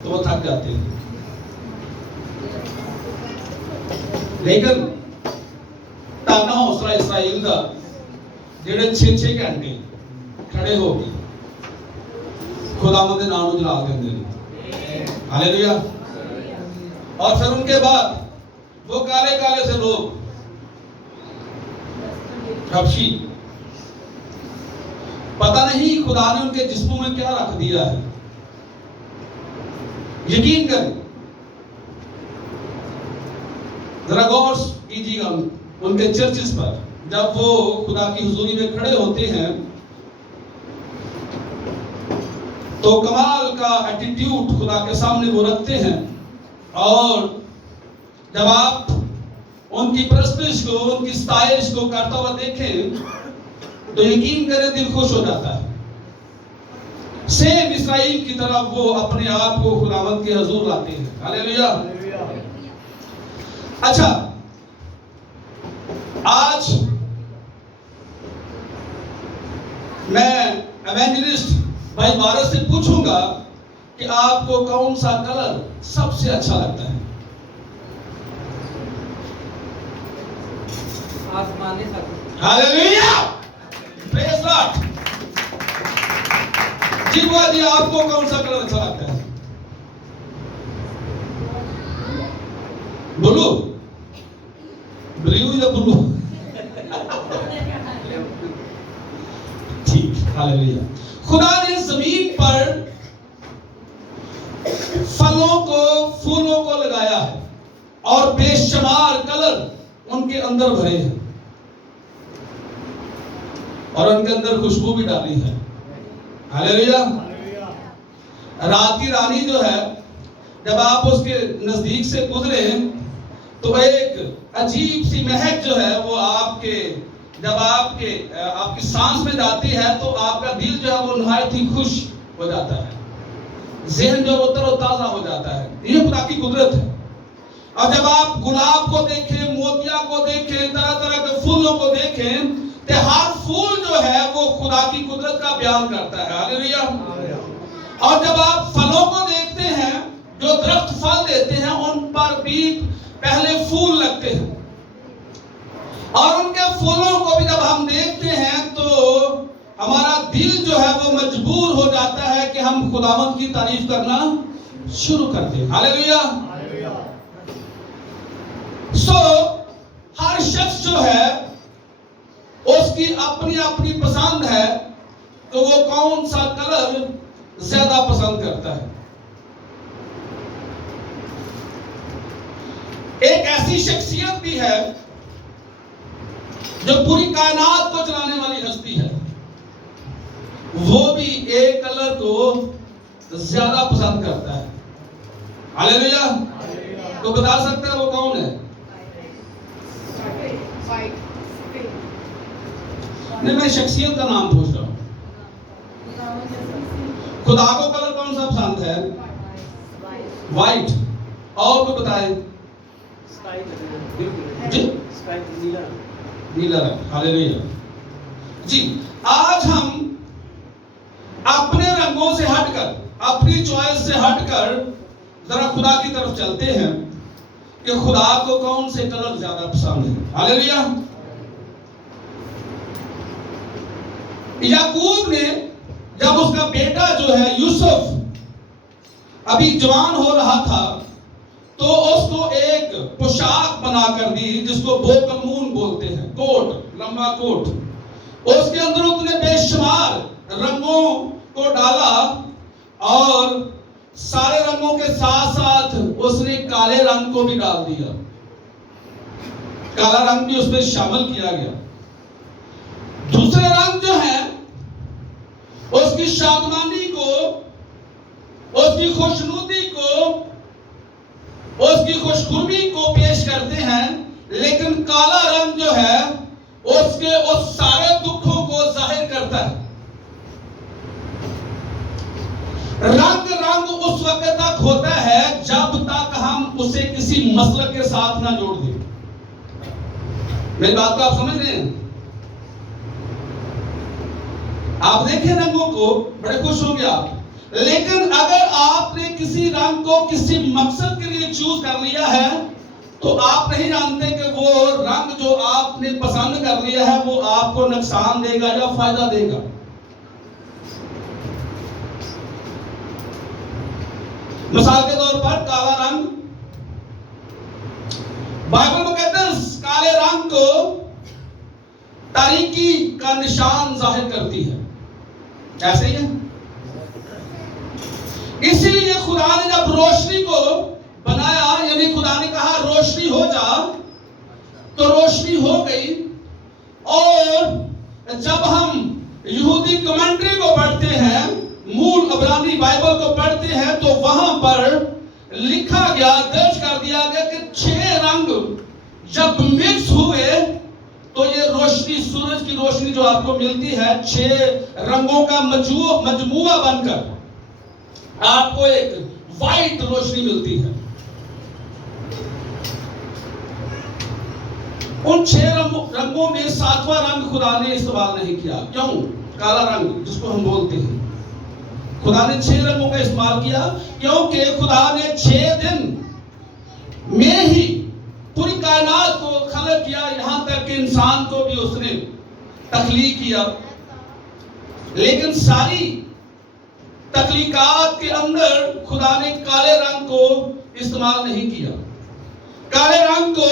तो वो थक जाते हैं। लेकिन ताना हौसला इसराइल का ਜਿਹੜੇ 6-6 घंटे खड़े हो गए खुदावंद के नाम को जला देंगे ने। हालेलुया। और फिर उनके बाद वो काले काले से लोग हबशी, पता नहीं खुदा ने उनके जिस्मों में क्या रख दिया है। यकीन करें, जरा गौर कीजिएगा उनके चर्चिस पर। जब वो खुदा की हुजूरी में खड़े होते हैं तो कमाल का एटीट्यूड खुदा के सामने वो रखते हैं। और जब आप उनकी प्रस्तुति को, उनकी स्टाइलिश को करता हुआ देखें तो यकीन करें दिल खुश हो जाता है। सेम इसराइल की तरह वो अपने आप को खुदावंद के हुजूर लाते हैं। हालेलुया। अच्छा, आज मैं एवेंजलिस्ट भाई वारस से पूछूंगा कि आपको कौन सा कलर सबसे अच्छा लगता है? आसमानी सा। Hallelujah, praise God. जीवा जी, आपको कौन सा कलर अच्छा लगता है? ब्लू, ब्लू या ब्लू? ठीक, हालेलुया। खुदा ने जमीन पर फलों को, फूलों को लगाया है और बेशुमार कलर उनके अंदर भरे हैं और उनके अंदर खुशबू भी डाली है। हालेलुया। रात की रानी जो है, जब आप उसके नजदीक से गुजरे तो एक अजीब सी महक जो है वो आपके, जब आपकी सांस में जाती है तो आपका दिल जो है वो नहायत ही खुश हो जाता है, ज़हन जो वो तरोताजा हो जाता है। ये खुदा की कुदरत है। और जब आप गुलाब को देखें, मोतिया को देखें, तरह तरह के फूलों को देखें तो हर फूल जो है वो खुदा की कुदरत का बयान करता है। हालेलुया। और जब आप फलों को देखते हैं, जो दरख्त फल देते हैं उन पर भी पहले फूल लगते हैं और उनके फूलों को भी जब हम देखते हैं तो हमारा दिल जो है वो मजबूर हो जाता है कि हम खुदावंद की तारीफ करना शुरू करते हैं। हालेलुया। सो हर शख्स जो है उसकी अपनी अपनी पसंद है तो वो कौन सा कलर ज्यादा पसंद करता है। एक ऐसी शख्सियत भी है जो पूरी कायनात को चलाने वाली हस्ती है, वो भी एक कलर को ज्यादा पसंद करता है। हालेलुया। तो बता सकते हैं वो कौन है? नहीं, मैं शख्सियत का नाम पूछ रहा हूं। खुदा को कलर कौन सा पसंद है? व्हाइट। और कोई बताए? नीला रंग। हालेलुया जी। आज हम अपने रंगों से हटकर, अपनी चॉइस से हटकर जरा खुदा की तरफ चलते हैं कि खुदा को कौन से कलर ज्यादा पसंद है। हालेलुया। याकूब ने जब उसका बेटा जो है यूसुफ अभी जवान हो रहा था तो उसको एक पोशाक बनाकर दी जिसको बोकलमून बोलते हैं, कोट, लंबा कोट। उसके अंदर उसने बेशुमार रंगों को डाला और सारे रंगों के साथ साथ उसने काले रंग को भी डाल दिया। काला रंग भी उसमें शामिल किया गया। दूसरे रंग जो है उसकी शादमानी को, उसकी खुशनुदी को, उसकी खुशखुर्मी को पेश करते हैं। लेकिन काला रंग जो है उसके उस सारे दुखों को जाहिर करता है। रंग उस वक्त तक होता है जब तक हम उसे किसी मसलक के साथ ना जोड़ दें। मेरी बात को आप समझ रहे हैं? आप देखें रंगों को, बड़े खुश होंगे आप। लेकिन अगर आपने किसी रंग को किसी मकसद के लिए चूज कर लिया है, तो आप नहीं जानते कि वो रंग जो आपने पसंद कर लिया है वो आपको नुकसान देगा या फायदा देगा। मिसाल के तौर पर काला रंग, बाइबल में कहते हैं काले रंग को तारीकी का निशान जाहिर करती है, ऐसे ही है। इसीलिए खुदा ने जब रोशनी को बनाया, यानी खुदा ने कहा रोशनी हो जा, तो रोशनी हो गई। और जब हम यहूदी कमेंट्री को पढ़ते हैं, मूल इब्रानी बाइबल को पढ़ते हैं, तो वहां पर लिखा गया, दर्ज कर दिया गया कि 6 रंग जब मिक्स हुए तो ये रोशनी, सूरज की रोशनी जो आपको मिलती है, 6 रंगों का मजमुआ बनकर आपको एक वाइट रोशनी मिलती है। उन 6 रंगों में 7वां रंग खुदा ने इस्तेमाल नहीं किया। क्यों? काला रंग जिसको हम बोलते हैं, खुदा ने 6 रंगों का इस्तेमाल किया क्योंकि खुदा ने 6 दिन में ही पूरी कायनात को खलक किया, यहां तक कि इंसान को भी उसने तख्लीक किया। लेकिन सारी तख्लीकात के अंदर खुदा ने काले रंग को इस्तेमाल नहीं किया। काले रंग को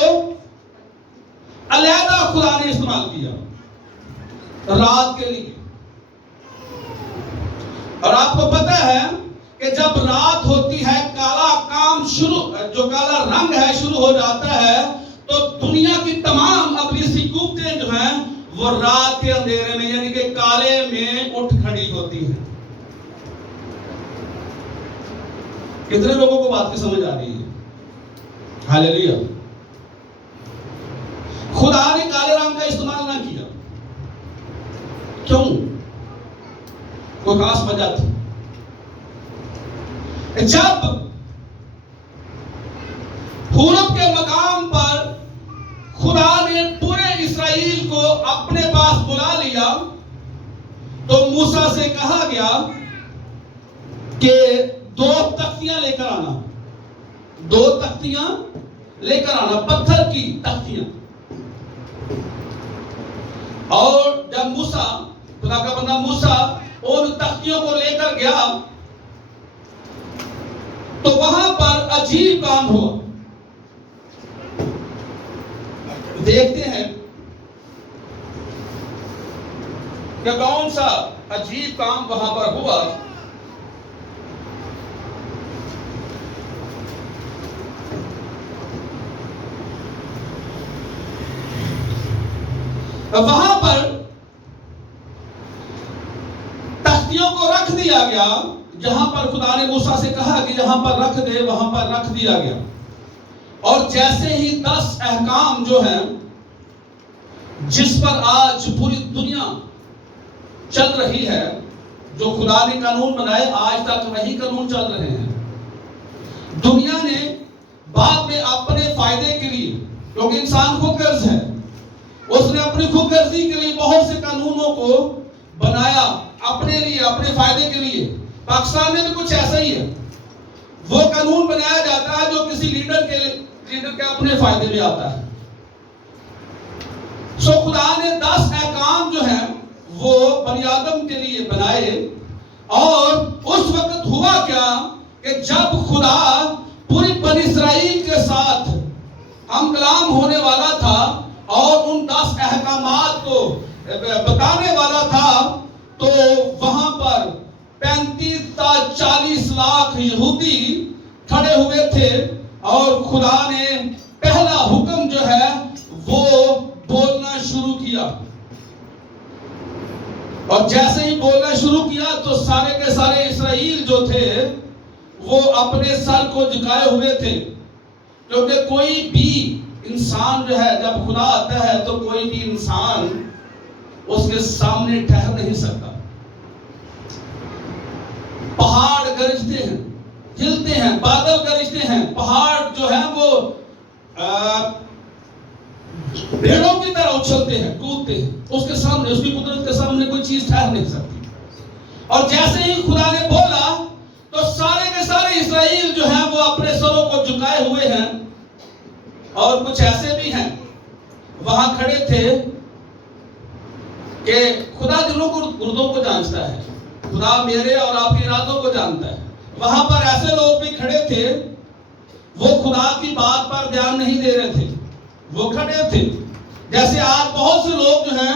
अलहदा खुदा ने इस्तेमाल किया रात के लिए। और आपको पता है कि जब रात होती है, काला काम शुरू, जो काला रंग है शुरू हो जाता है, तो दुनिया की तमाम इब्लीसी कुव्वतें जो हैं वो रात के अंधेरे में, यानी कि काले में उठ खड़ी होती हैं। कितने लोगों को बात की समझ आ रही है? हालेलुया। खुदा ने काले रंग का इस्तेमाल ना किया। क्यों? कोई खास वजह थी? जब पूरब के मकाम पर खुदा ने पूरे इस्राएल को अपने पास बुला लिया, तो मूसा से कहा गया कि 2 तख्तियां लेकर आना, 2 तख्तियां लेकर आना, पत्थर की तख्तियां। और जब मूसा, खुदा का बंदा मूसा उन तख्तियों को लेकर गया, तो वहां पर अजीब काम हुआ। देखते हैं कि कौन सा अजीब काम वहां पर हुआ। वहां पर तख्तियों को रख दिया गया, जहां पर खुदा ने मूसा से कहा कि यहां पर रख दे, वहां पर रख दिया गया। और जैसे ही 10 अहकाम जो हैं, जिस पर आज पूरी दुनिया चल रही है, जो खुदा ने कानून बनाए, आज तक वही कानून चल रहे हैं। दुनिया ने बाद में अपने फायदे के लिए, क्योंकि इंसान खुदगर्ज है, उसने अपनी खुदगर्जी के लिए बहुत से कानूनों को बनाया अपने लिए, अपने फायदे के लिए। पाकिस्तान में भी कुछ ऐसा ही है। वो कानून बनाया जाता है जो किसी लीडर के अपने फायदे में आता है। सो खुदा ने 10 अहकाम जो हैं वो बनी आदम के लिए बनाए। और उस वक्त हुआ क्या कि जब खुदा पूरी बनी इस्राएल के साथ हम कलाम होने वाला था और उन 10 अहकामात को बताने वाला था, तो वहां पर 35 से 40 लाख यहूदी खड़े हुए थे। और खुदा ने पहला हुक्म जो है वो बोलना शुरू किया। और जैसे ही बोलना शुरू किया, तो सारे के सारे इस्राएल जो थे वो अपने सर को झुकाए हुए थे, क्योंकि कोई भी इंसान जो है, जब खुदा आता है तो कोई भी इंसान उसके सामने ठहर नहीं सकता। पहाड़ गरजते हैं, हिलते हैं, बादल गरजते हैं, पहाड़ जो है वो भेड़ों की तरह उछलते हैं, कूदते हैं। उसके सामने, उसकी कुदरत के सामने कोई चीज ठहर नहीं सकती। और जैसे ही खुदा ने बोला इसराइल जो है वो अपने सरों को झुकाए हुए हैं, और कुछ ऐसे भी हैं वहां खड़े थे कि खुदा दिलों को गुर्दों को जानता है, खुदा मेरे और आपके इरादों को जानता है। वहां पर ऐसे लोग भी खड़े थे, वो खुदा की बात पर ध्यान नहीं दे रहे थे, वो खड़े थे। जैसे आज बहुत से लोग जो हैं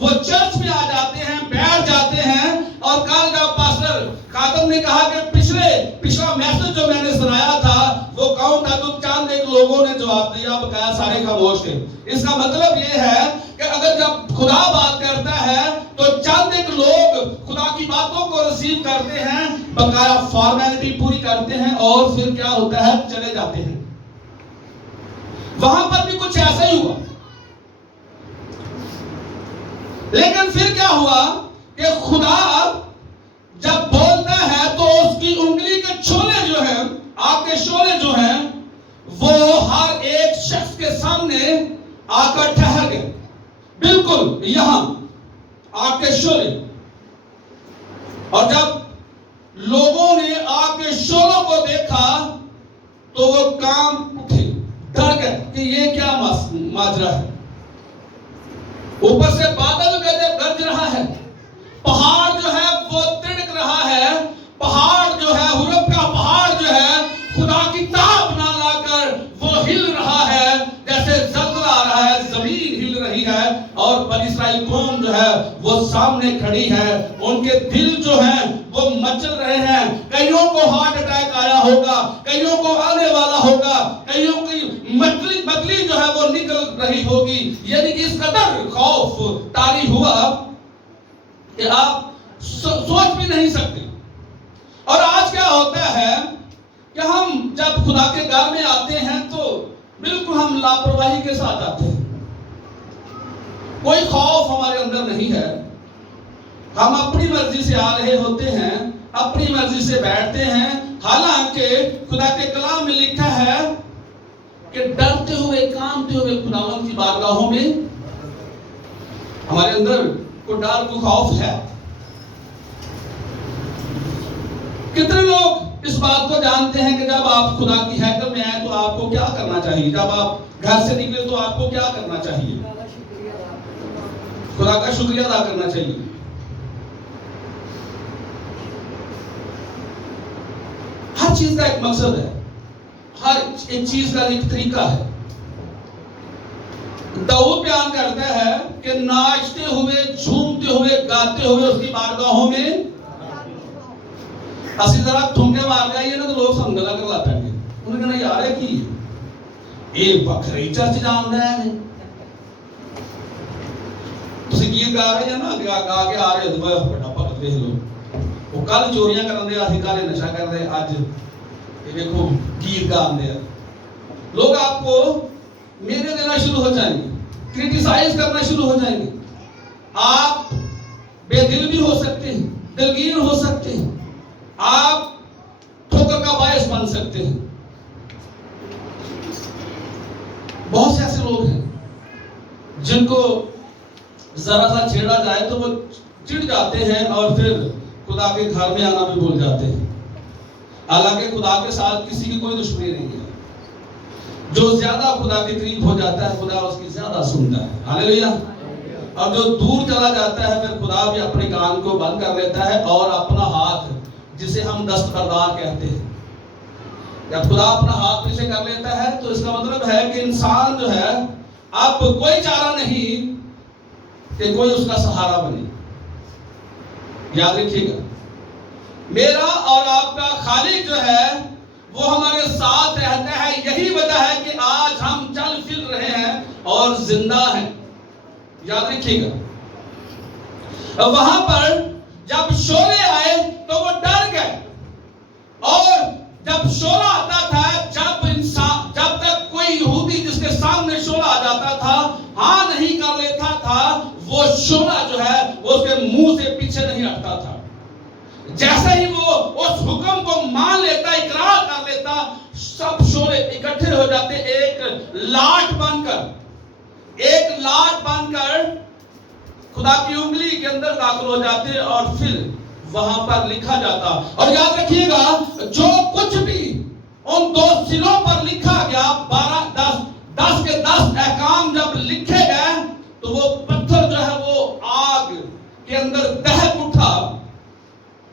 वो चर्च में आ जाते हैं, बैठ जाते हैं, और कल जब पास्टर खादम ने कहा कि पिछला मैसेज जो मैंने सुनाया था वो कौन था, तो चंद एक लोगों ने जवाब दिया, बकाया सारे खामोश थे। इसका मतलब ये है कि अगर जब खुदा बात करता है तो चंद एक लोग खुदा की बातों को रिसीव करते हैं, बकाया फॉर्मेलिटी पूरी करते हैं, और फिर क्या होता है, चले जाते हैं। वहां पर भी कुछ ऐसा ही हुआ। लेकिन फिर क्या हुआ कि खुदा जब बोलता है तो उसकी उंगली के छोले जो हैं, आग के शोले जो हैं, वो हर एक शख्स के सामने आकर ठहर गए, बिल्कुल यहां आग के शोले। और जब लोगों ने आग के शोलों को देखा तो वो कांप उठे, डर गए कि ये क्या माजरा है। ऊपर से बादल गरज रहा है, पहाड़ जो है वो तिड़क रहा है, पहाड़ जो है, हुरब का पहाड़ जो है, खुदा की ताब ना लाकर वो हिल रहा है, जैसे जलजला आ रहा है, जमीन हिल रही है। और बनी इस्राएल कौम जो है वो सामने खड़ी है, उनके दिल जो हैं वो मचल रहे हैं। कईयों को हार्ट अटैक आया होगा, कईयों को आने वाला होगा, कईयों की मतली जो है वो निकल रही होगी। यानी कि इस कदर खौफ तारी हुआ कि आप सोच भी नहीं सकते। और आज क्या होता है कि हम जब खुदा के घर में आते हैं तो बिल्कुल हम लापरवाही के साथ आते हैं, कोई खौफ हमारे अंदर नहीं है। हम अपनी मर्जी से आ रहे होते हैं, अपनी मर्जी से बैठते हैं। हालांकि खुदा के कलाम में लिखा है कि डरते हुए कांपते हुए खुदावंद की बारगाहों में, हमारे अंदर को डर को खौफ है। कितने लोग इस बात को जानते हैं कि जब आप खुदा की हैकल में आए तो आपको क्या करना चाहिए, जब आप घर से निकले तो आपको क्या करना चाहिए, खुदा का शुक्रिया अदा करना चाहिए। हर चीज का एक मकसद है, हर एक चीज का एक तरीका है। दाऊद बयान करता है कि नाचते हुए, झूमते हुए, गाते हुए उसकी बारगाहों में असि जरा ठुमके मार जाइए ना तो लोग संगला कर लाते हैं। उन्होंने कहना यार है कि एक बखरी चर्च जान रहा है, तुसी गीत गा रहे हैं ना, गा के आ रहे हो तो बड़ा भगत देख लो, वो कल चोरियां करन दे, असि कल नशा कर रहे, आज ये देखो गीत गाते हैं। लोग आपको मेरे देना शुरू हो जाएंगे, क्रिटिसाइज करना शुरू हो जाएंगे। आप बेदिल भी हो सकते हैं, दिलगीर हो सकते हैं, आप ठोकर का बायस बन सकते हैं। बहुत से ऐसे लोग हैं जिनको जरा सा छेड़ा जाए तो वो चिढ़ जाते हैं और फिर खुदा के घर में आना भी भूल जाते हैं। हालांकि खुदा के साथ किसी की कोई दुश्मनी नहीं है। जो ज्यादा खुदा की करीब हो जाता है खुदा उसकी ज्यादा सुनता है। हालेलुया। और जो दूर चला जाता है फिर खुदा भी अपने कान को बंद कर लेता है और अपना हाथ, जिसे हम दस्तबरदार कहते हैं, जब खुदा अपना हाथ पीछे कर लेता है तो इसका मतलब है कि इंसान जो है अब कोई चारा नहीं कि कोई उसका सहारा बने। याद रखिएगा, मेरा और आपका खालिक जो है वो हमारे साथ रहता है। यही वजह है कि आज हम चल फिर रहे हैं और जिंदा हैं। याद रखिएगा, वहां पर जब शोले आए तो वो डर गए, और जब शोला आता था, जब तक कोई यहूदी जिसके सामने शोला आ जाता था हाँ नहीं कर लेता था, वो शोला जो है वो उसके मुंह से पीछे नहीं हटता था। जैसे ही वो उस हुक्म को मान लेता, इकरार कर लेता, सब शोले इकट्ठे हो जाते, एक लाट बनकर खुदा की उंगली के अंदर दाखिल हो जाते और फिर वहां पर लिखा जाता। और याद रखिएगा, जो कुछ भी उन 2 सिलों पर लिखा गया, 10 के 10 अहकाम जब लिखे गए, तो वो पत्थर जो है वो आग के अंदर दहक उठा,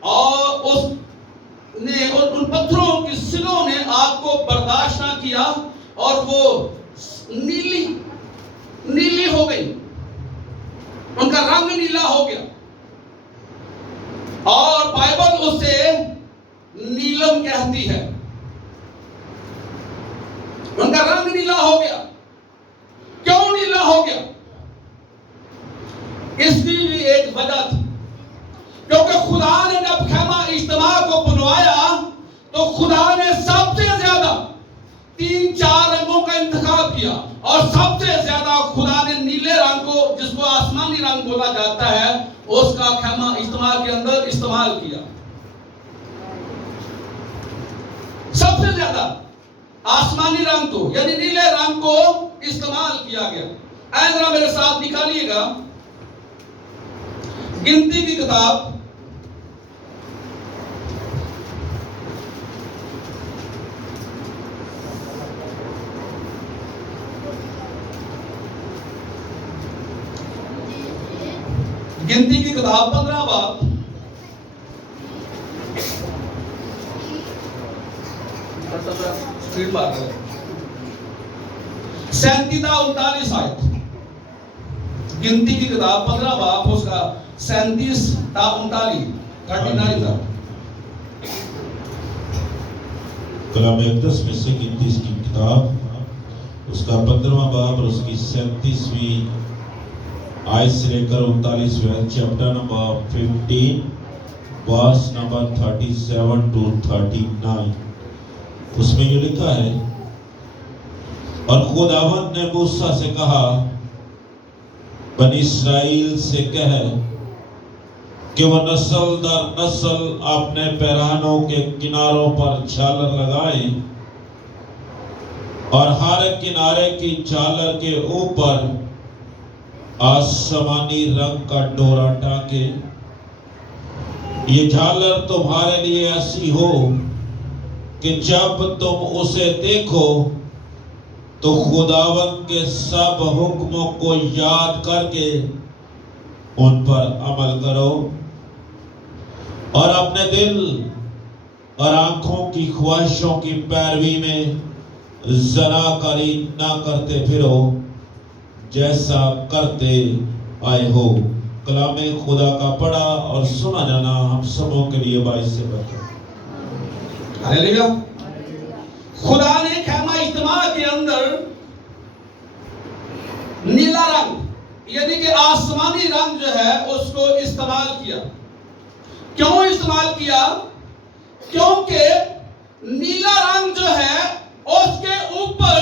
और उसने उन पत्थरों की सिलों ने आग को बर्दाश्त ना किया, और वो नीली हो गई, उनका रंग नीला हो गया, और बाइबल उसे नीलम कहती है। उनका रंग नीला हो गया। क्यों नीला हो गया? इसकी भी एक वजह थी, क्योंकि खुदा ने जब खैमा इज्तिमा को बनवाया, तो खुदा ने सबसे ज्यादा 3-4 रंगों का इंतखाब किया, और सबसे ज्यादा खुदा ने नीले रंग को, जिसको आसमानी रंग बोला जाता है, उसका खैमा इज्तिमा के अंदर इस्तेमाल किया। सबसे ज्यादा आसमानी रंग को, यानी नीले रंग को इस्तेमाल किया गया। ऐ जरा मेरे साथ निकालिएगा गिनती की किताब, गिनती की किताब 15 बाब, स्पीड मार रहे 37-39 आयत। गिनती की किताब 15 बाब, उसका 37-39 था। कलाम अक़दस में से गिनती की किताब, उसका 15वां बाब और उसकी 37वीं आयत से लेकर 39वें, chapter number 15 verse number 37 to 39। उसमें ये लिखा है, और खुदावंद ने मूसा से कहा, बनी इस्राएल से कह कि वह नस्ल दर नस्ल अपने पैरानों के किनारों पर झालर लगाए, और हर किनारे की झालर के ऊपर आसमानी रंग का डोरा टांगे। ये झालर तुम्हारे लिए ऐसी हो कि जब तुम उसे देखो तो खुदावंद के सब हुक्मों को याद करके उन पर अमल करो, और अपने दिल और आंखों की ख्वाहिशों की पैरवी में ज़नाकारी ना करते फिरो, जैसा करते आए हो। कलामे खुदा का पढ़ा और सुना जाना हम सबों के लिए बाइस से बरकत। हालेलुया। खुदा ने खैमा इज्तिमा के अंदर नीला रंग, यानी कि आसमानी रंग जो है उसको इस्तेमाल किया। क्यों इस्तेमाल किया? क्योंकि नीला रंग जो है उसके ऊपर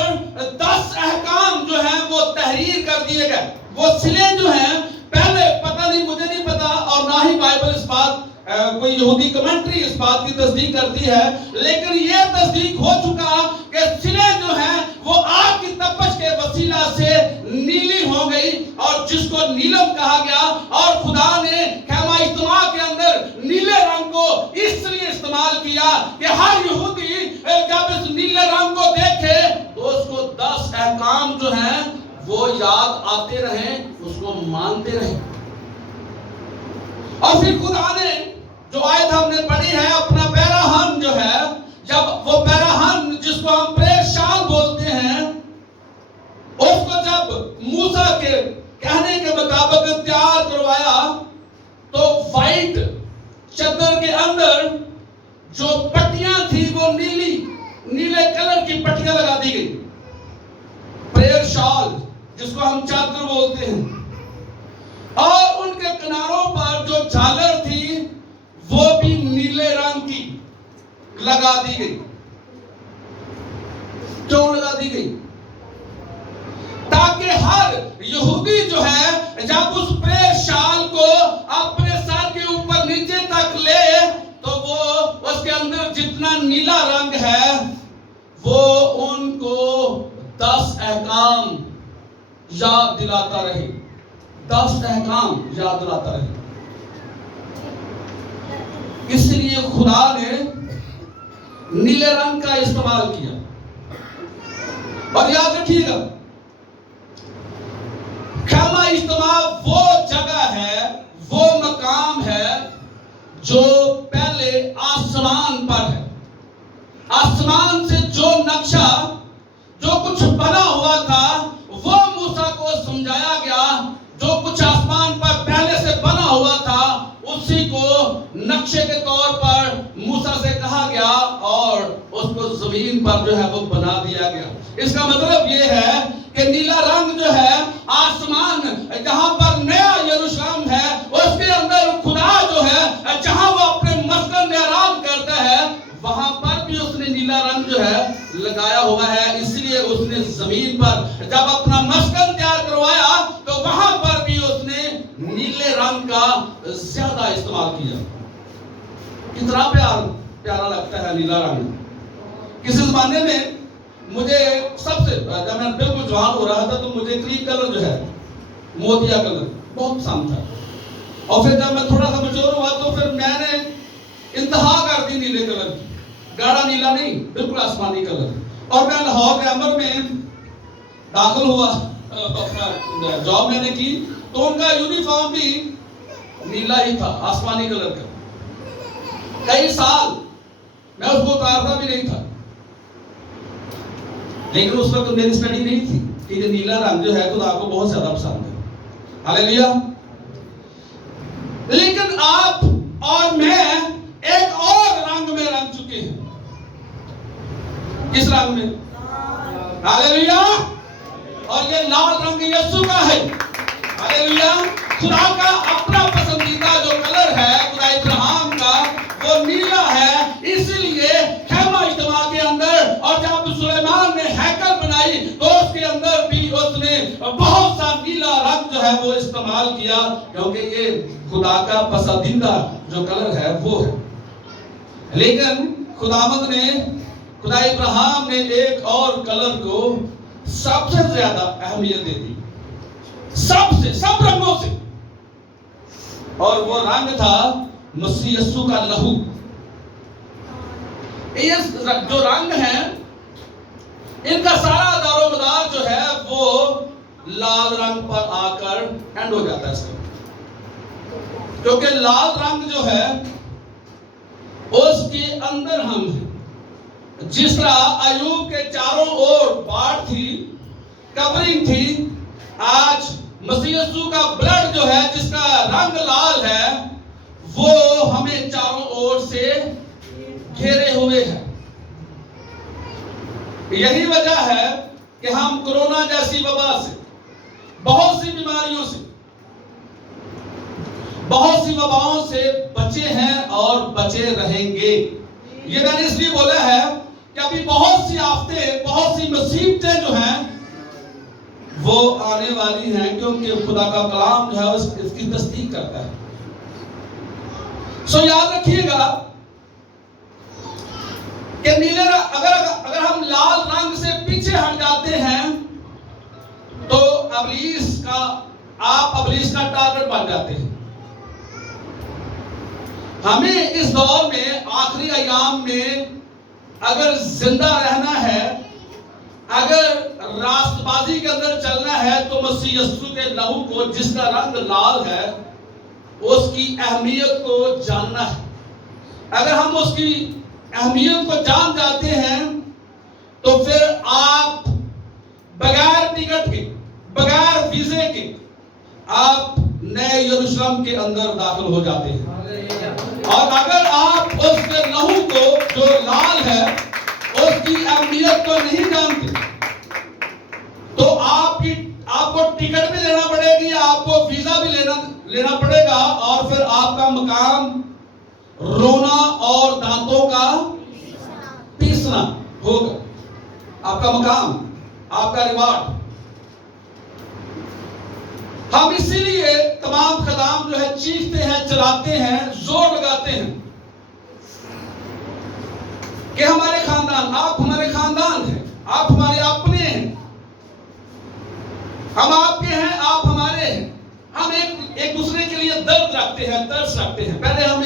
10 अहकाम जो है वो तहरीर कर दिए गए। वो सिले जो हैं, पहले पता नहीं, मुझे नहीं पता, और ना ही बाइबल इस बात, कोई यहूदी कमेंट्री इस बात की तस्दीक करती है, लेकिन यह तस्दीक हो चुका कि सिले जो हैं वो आग की तपश के वसीला से नीली हो गई, और जिसको नीलम कहा गया। और खुदा ने खैमा इज्तिमा के अंदर नीले रंग को इसलिए इस्तेमाल किया कि हर यहूदी जब इस नीले रंग को देखे तो उसको 10 अहकाम जो हैं वो याद आते रहे, उसको मानते रहे। और फिर खुदा ने जो आयत हमने पढ़ी है, अपना पैराहन जो है, जब वो पैराहन जिसको हम प्रेरशाल बोलते हैं, उसको जब मूसा के कहने के मुताबिक तैयार करवाया, तो वाइट चद्दर के अंदर जो पट्टियां थी वो नीले कलर की पट्टियां लगा दी गई। प्रेयर शाल जिसको हम चादर बोलते हैं, और उनके किनारों पर जो झालर थी वो भी नीले रंग की लगा दी गई। क्यों लगा दी गई? ताकि हर यहूदी जो है जब उस प्रेयर शाल को अपने सर के ऊपर नीचे तक ले, तो वो उसके अंदर जितना नीला रंग है वो उनको 10 अहकाम याद दिलाता रहे। 10 अहकाम याद दिलाता रहे। इसलिए खुदा ने नीले रंग का इस्तेमाल किया। और याद रखिएगा, खैमा इज्तिमा वो जगह है, वो मकाम है जो पहले आसमान पर है। आसमान से जो नक्शा, जो कुछ बना हुआ था, वो मूसा को समझाया गया। जो कुछ आसमान पर पहले से बना हुआ था, उसी को नक्शे के तौर पर मूसा से कहा गया और उसको जमीन पर जो है वो बना दिया गया। इसका मतलब ये है कि नीला रंग जो है, आसमान जहां पर नया यरूशलेम है, उसके अंदर खुदा जो है, जहां वो अपने मस्कन में आराम करता है, वहां पर भी उसने नीला रंग जो है लगाया हुआ है। इसलिए उसने जमीन पर जब अपना मस्कन तैयार करवाया, तो वहां पर भी उसने नीले रंग का ज्यादा इस्तेमाल किया। कितना प्यारा लगता है नीला रंग। किसी जमाने में मुझे सबसे, जब मैं बिल्कुल जवान हो रहा था, तो मुझे क्रीम कलर जो है, मोतिया कलर बहुत पसंद था। और फिर जब मैं थोड़ा सा मैच्योर हुआ, तो फिर मैंने इंतहा कर दी नीले कलर की। गाढ़ा नीला नहीं, बिल्कुल आसमानी कलर। और मैं लाहौर ग्रामर में दाखिल हुआ, अपना जॉब मैंने की, तो उनका यूनिफॉर्म भी नीला ही था, आसमानी कलर का। कई साल मैं उसको उतारता भी नहीं था, लेकिन उस वक्त मेरी स्टडी नहीं थी कि ये नीला रंग जो है खुदा को बहुत ज्यादा पसंद है। हालेलुया। लेकिन आप और मैं एक और रंग में रंग चुके हैं। किस रंग में? हालेलुया। और ये लाल रंग यीशु का है। हालेलुया। खुदा का अपना पसंदीदा जो कलर है, खुदा इब्राहिम का, वो नीला है। इसीलिए खैमा इज्तिमा के अंदर, और जब सुलेमान ने हैकल बनाई, तो उसके अंदर भी उसने बहुत सा नीला रंग जो है वो इस्तेमाल किया, क्योंकि ये खुदा का पसंदीदा जो कलर है वो है। लेकिन खुदावंद ने, खुदा इब्राहिम ने एक और कलर को सबसे ज्यादा अहमियत दे दी, सबसे, सब रंगों से। और वो रंग था मसीह यीशु का लहू। ये जो रंग है, इनका सारा दारोमदार जो है वो लाल रंग पर आकर एंड हो जाता है इसका। क्योंकि लाल रंग जो है उसके अंदर हम हैं। जिस तरह अयूब के चारों ओर बाढ़ थी, कवरिंग थी, आज मसीह यीशु का ब्लड जो है, जिसका रंग लाल है, वो हमें चारों ओर से घेरे हुए है। यही वजह है कि हम कोरोना जैसी वबा से, बहुत सी बीमारियों से, बहुत सी वबाओं से बचे हैं और बचे रहेंगे। ये मैंने इसलिए बोला है कि अभी बहुत सी आफतें, बहुत सी मुसीबतें जो हैं वो आने वाली हैं, क्योंकि खुदा का कलाम जो है इसकी तस्दीक करता है। सो याद रखिएगा कि नीले अगर हम लाल रंग से पीछे हट जाते हैं, तो आप अबलीस का टारगेट बन जाते हैं। हमें इस दौर में, आखिरी अयाम में अगर जिंदा रहना है, अगर रास्तबाजी के अंदर चलना है, तो मसीह यीशु के लहू को, जिसका रंग लाल है, उसकी अहमियत को जानना है। अगर हम उसकी अहमियत को जान जाते हैं, तो फिर आप बगैर टिकट के, बगैर वीजे के, आप नए यरूशलेम के अंदर दाखिल हो जाते हैं। और अगर आप उसके लहू को, जो लाल है, उसकी अहमियत को नहीं जानते, तो आपको टिकट भी लेना पड़ेगी, आपको वीजा भी लेना पड़ेगा, और फिर आपका मकाम रोना और दांतों का पीसना होगा। आपका मकाम, आपका रिवार्ड। हम इसीलिए तमाम कदम जो है चीखते हैं, चलाते हैं, जोर लगाते हैं कि हमारे खानदान, आप हमारे खानदान हैं, आप हमारे अपने हैं, हम आपके हैं, आप हमारे हैं। हम एक दूसरे के लिए दर्द रखते हैं, तरस रखते हैं। पहले हम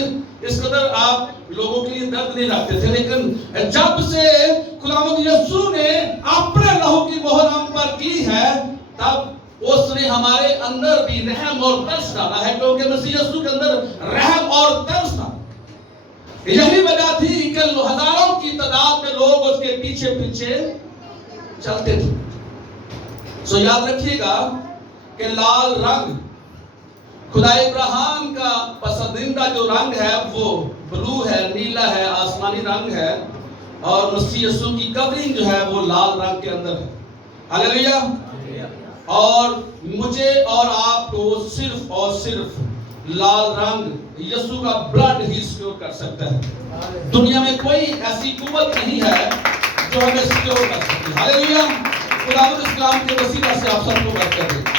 इस कदर आप लोगों के लिए दर्द नहीं रखते थे, लेकिन जब से खुदावंद यीशु ने अपने लहू की मोहर हम पर की है, तब उसने हमारे अंदर भी रहम और तरस डाला है, क्योंकि मसीह यीशु के अंदर रहम और तरस था। यही वजह थी कि हजारों की तादाद में लोग उसके पीछे पीछे चलते थे। सो याद रखिएगा कि लाल रंग खुदा इब्राहिम का पसंदीदा जो रंग है वो ब्लू है, नीला है, आसमानी रंग है, और मसीह यीशु की कवरिंग जो है वो लाल रंग के अंदर है। हालेलुया। और मुझे और आपको सिर्फ और सिर्फ लाल रंग यीशु का ब्लड ही सिक्योर कर सकता है। दुनिया में कोई ऐसी कुव्वत नहीं है जो हमें सिक्योर कर सकती है। हालेलुया। खुदावंद इस्लाम के वसीला से आप सबको बरकत दे।